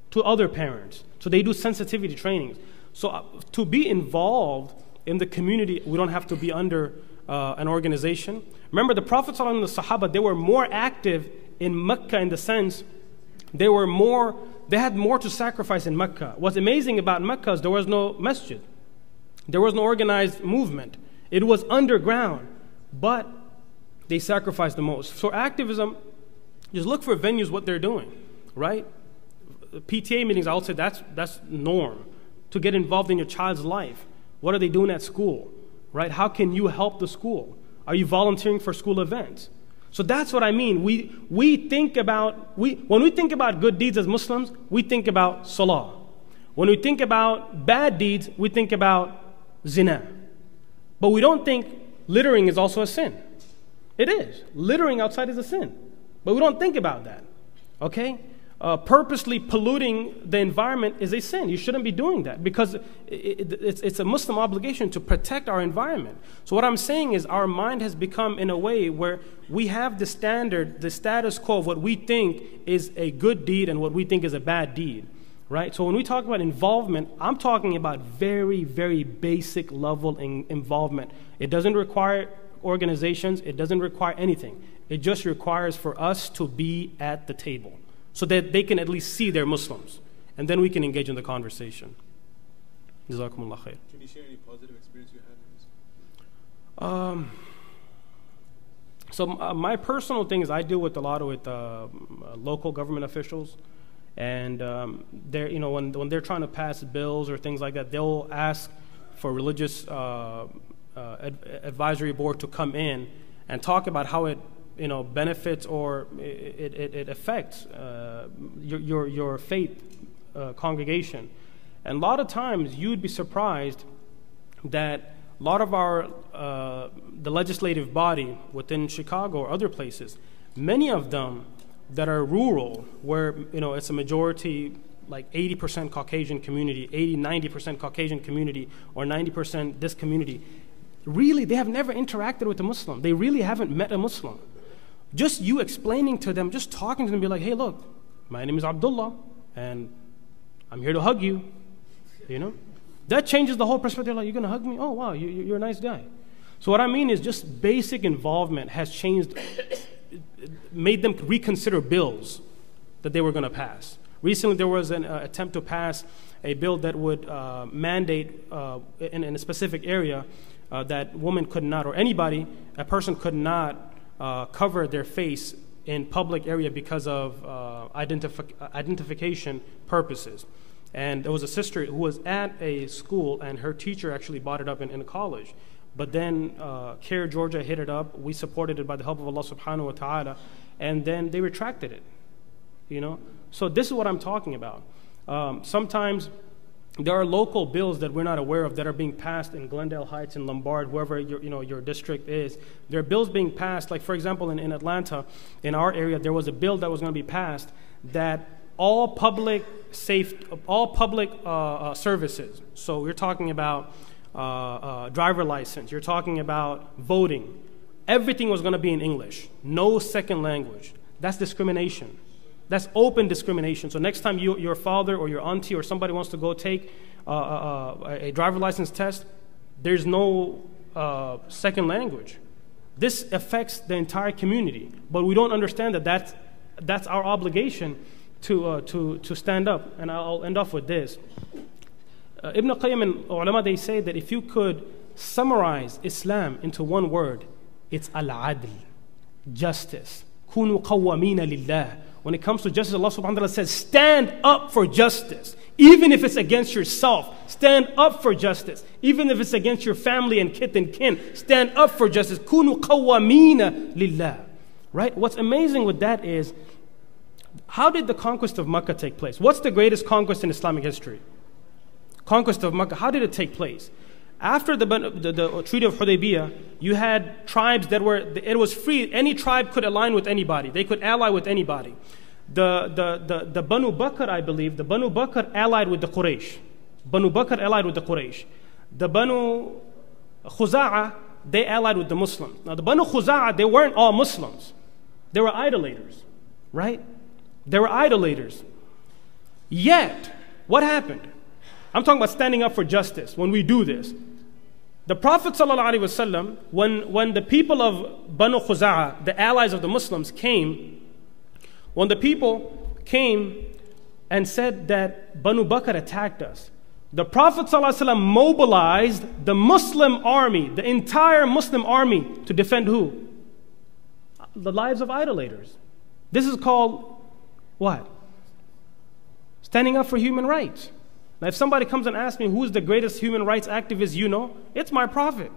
to other parents. So they do sensitivity trainings. So to be involved in the community, we don't have to be under an organization. Remember, the Prophet ﷺ and the Sahaba, they were more active in Mecca in the sense they had more to sacrifice in Mecca. What's amazing about Mecca is there was no masjid. There was no organized movement. It was underground, but they sacrificed the most. So activism, just look for venues, what they're doing, right? PTA meetings, I would say that's norm. To get involved in your child's life. What are they doing at school, right? How can you help the school? Are you volunteering for school events? So that's what I mean. When we think about good deeds as Muslims, we think about salah. When we think about bad deeds, we think about zina. But we don't think littering is also a sin. It is. Littering outside is a sin. But we don't think about that. Okay? Purposely polluting the environment is a sin. You shouldn't be doing that because it's a Muslim obligation to protect our environment. So what I'm saying is our mind has become in a way where we have the standard, the status quo of what we think is a good deed and what we think is a bad deed. Right? So when we talk about involvement, I'm talking about very, very basic level involvement. It doesn't require organizations. It doesn't require anything. It just requires for us to be at the table so that they can at least see they're Muslims. And then we can engage in the conversation. Jazakumullahu Khairun. Can you share any positive experience you had with this? So my personal thing is I deal with a lot with local government officials. And they're, you know, when they're trying to pass bills or things like that, they'll ask for religious advisory board to come in and talk about how it, you know, benefits or it affects your faith congregation. And a lot of times you'd be surprised that a lot of our the legislative body within Chicago or other places, many of them that are rural, where, you know, it's a majority, like 80% Caucasian community, 90% Caucasian community, or 90% this community, really, they have never interacted with a Muslim. They really haven't met a Muslim. Just you explaining to them, just talking to them, be like, hey, look, my name is Abdullah, and I'm here to hug you, you know? That changes the whole perspective. Like, you're going to hug me? Oh, wow, you're a nice guy. So what I mean is just basic involvement has changed, made them reconsider bills that they were going to pass. Recently, there was an attempt to pass a bill that would mandate in a specific area that women could not, or anybody, a person could not cover their face in public area because of identification purposes. And there was a sister who was at a school, and her teacher actually brought it up in college. But then CARE Georgia hit it up. We supported it by the help of Allah subhanahu wa ta'ala. And then they retracted it, you know. So this is what I'm talking about. Sometimes there are local bills that we're not aware of that are being passed in Glendale Heights and Lombard, wherever your district is. There are bills being passed, like for example in Atlanta, in our area, there was a bill that was going to be passed that all public services, so we're talking about driver license, you're talking about voting, everything was going to be in English, no second language. That's discrimination. That's open discrimination. So next time your father or your auntie or somebody wants to go take a driver license test, there's no second language. This affects the entire community, but we don't understand that that's our obligation to stand up. And I'll end off with this. Ibn Qayyim and ulama, they say that if you could summarize Islam into one word, it's al-adl, justice. Kunu qawwamina lillah. When it comes to justice, Allah subhanahu wa ta'ala says, stand up for justice. Even if it's against yourself, stand up for justice. Even if it's against your family and kith and kin, stand up for justice. Kunu qawwamina lillah. Right? What's amazing with that is, how did the conquest of Makkah take place? What's the greatest conquest in Islamic history? Conquest of Makkah. How did it take place? After the Treaty of Hudaybiyah, you had tribes that it was free. Any tribe could align with anybody. They could ally with anybody. The Banu Bakr, I believe, the Banu Bakr allied with the Quraysh. Banu Bakr allied with the Quraysh. The Banu Khuza'a, they allied with the Muslims. Now the Banu Khuza'a, they weren't all Muslims. They were idolaters, right? They were idolaters. Yet, what happened? I'm talking about standing up for justice when we do this. The Prophet ﷺ, when the people of Banu Khuza'a, the allies of the Muslims, came, when the people came and said that Banu Bakr attacked us, the Prophet ﷺ mobilized the Muslim army, the entire Muslim army, to defend who? The lives of idolaters. This is called what? Standing up for human rights. Now, if somebody comes and asks me who's the greatest human rights activist you know, it's my Prophet.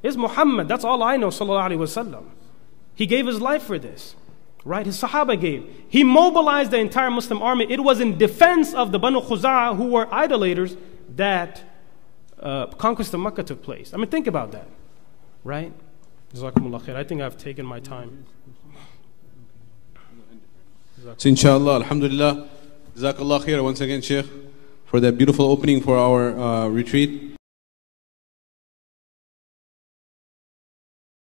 It's Muhammad. That's all I know, sallallahu alaihi wasallam. He gave his life for this. right? His Sahaba gave. He mobilized the entire Muslim army. It was in defense of the Banu Khuza'a, who were idolaters, that Conquest of Makkah took place. I mean, think about that, right? Jazakumullahu Khair. I think I've taken my time. So inshallah, alhamdulillah, Jazakallahu Khair once again, Sheikh, for that beautiful opening for our retreat.